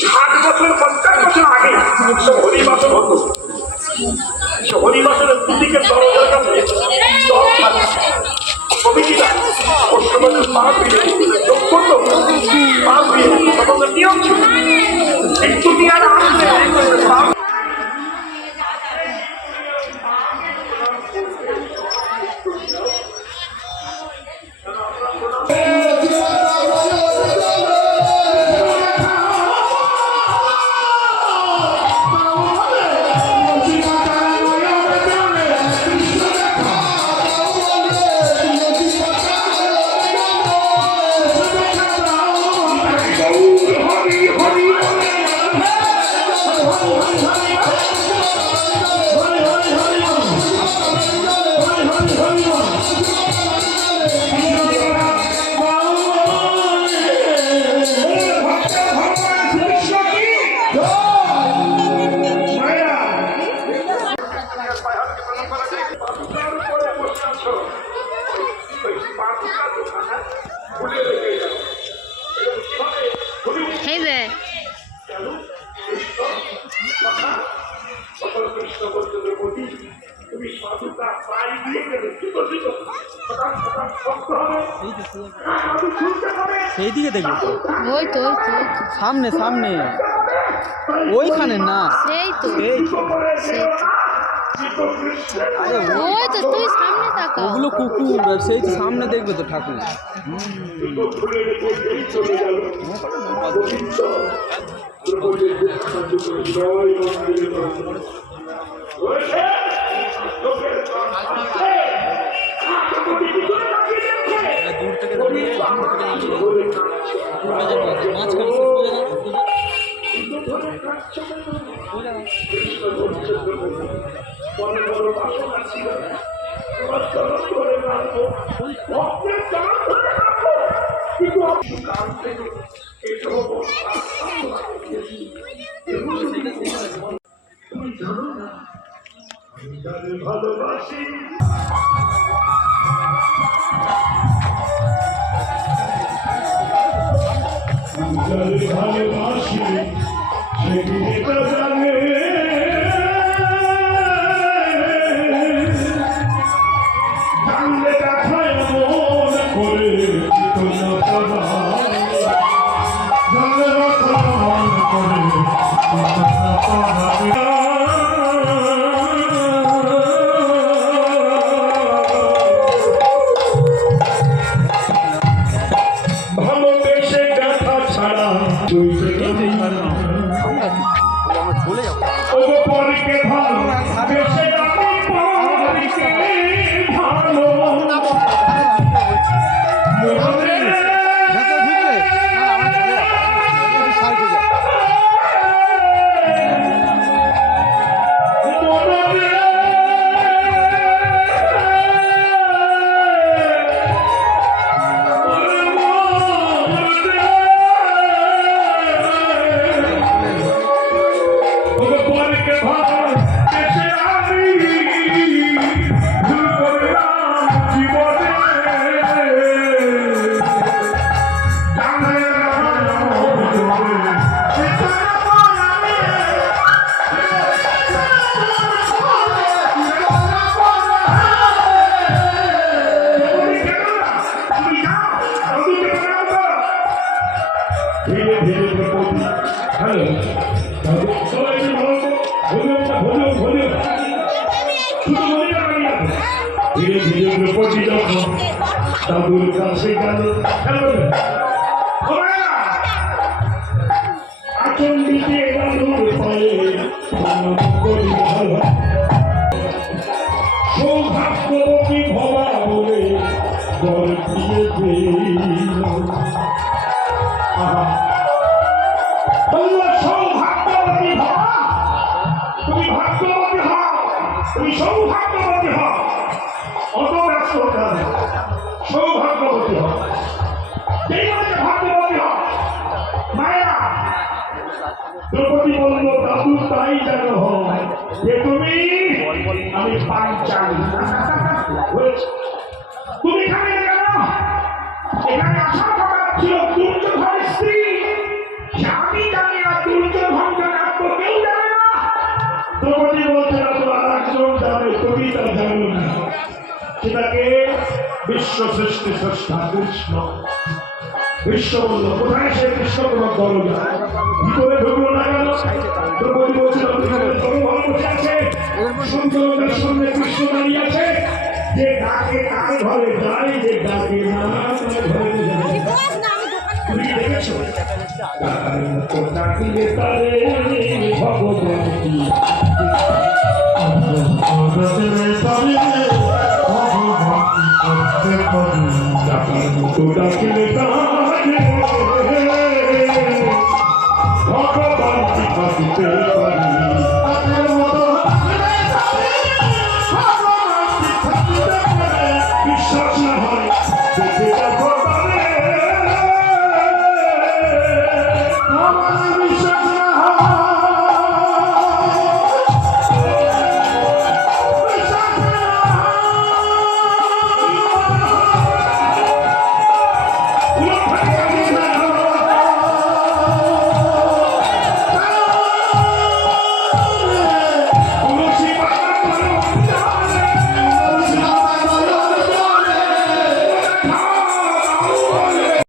60 বছর 50 বছর আগে সব হরিবাসন হতো। হরিবাসনের দুদিকে দরজার কাছে কমিটিরা পশ্চিমবঙ্গের পাঁচ যোগ করতো। পাঁচ নিয়ম ছিল একটু দিয়ে আসলে সেই দিকে দেখবে তো, ওই তো সামনে সামনে ওইখানে না, সেই তো ওই তো তুই সামনে তাকাও, ওগুলো কুকুর আর সেই তো সামনে দেখবে তো ঠাকুর। দূর থেকে ভালোবাসি ভালোবাসি জানে জানলে দেখায় মন করে জানলে মন করে ধীরে ধীরে দ্রৌপদী যখন দাদুর কাছে গেল আচন্ডিতে দাদুর পায়ে সৌভাগ্যবতী ভবা বলে বল দিয়ে সৌভাগ্যবতী ভবা, তুমি ভাগ্যবতী হও, তুমি সৌভাগ্যবতী হও, অত ব্যস্ত হতে হবে, সৌভাগ্যবতী হও, ভাগ্যবতী হও। মায়া দ্রৌপদী বলল দাদু তাই যেন হয় যে তুমি আমি পাঞ্চাল তুমি এখানে কেন? এখানে আসার কথা ছিল দুর্যোধনের স্ত্রী, আমি জানি না দ্রৌপদী বলছে না তো আর একজন জানে, তুমি তা জানো না। সেটাকে বিশ্ব সৃষ্টি স্রষ্টা কৃষ্ণ। বিশ্ব বলল কোথায় সে কৃষ্ণ কোন দরজা ভিতরে ঢুকলো না গেল। দ্রৌপদী বলছিল তরুণ বসে আছে, সুন্দরের সামনে কৃষ্ণ দাঁড়িয়ে আছে, যে ডাকে তাকে ঘরে যায়, যে ডাকে না তাকে ঘরে যায়। তুমি কি দেখেছো? ডাকিলে তারে ভগবতী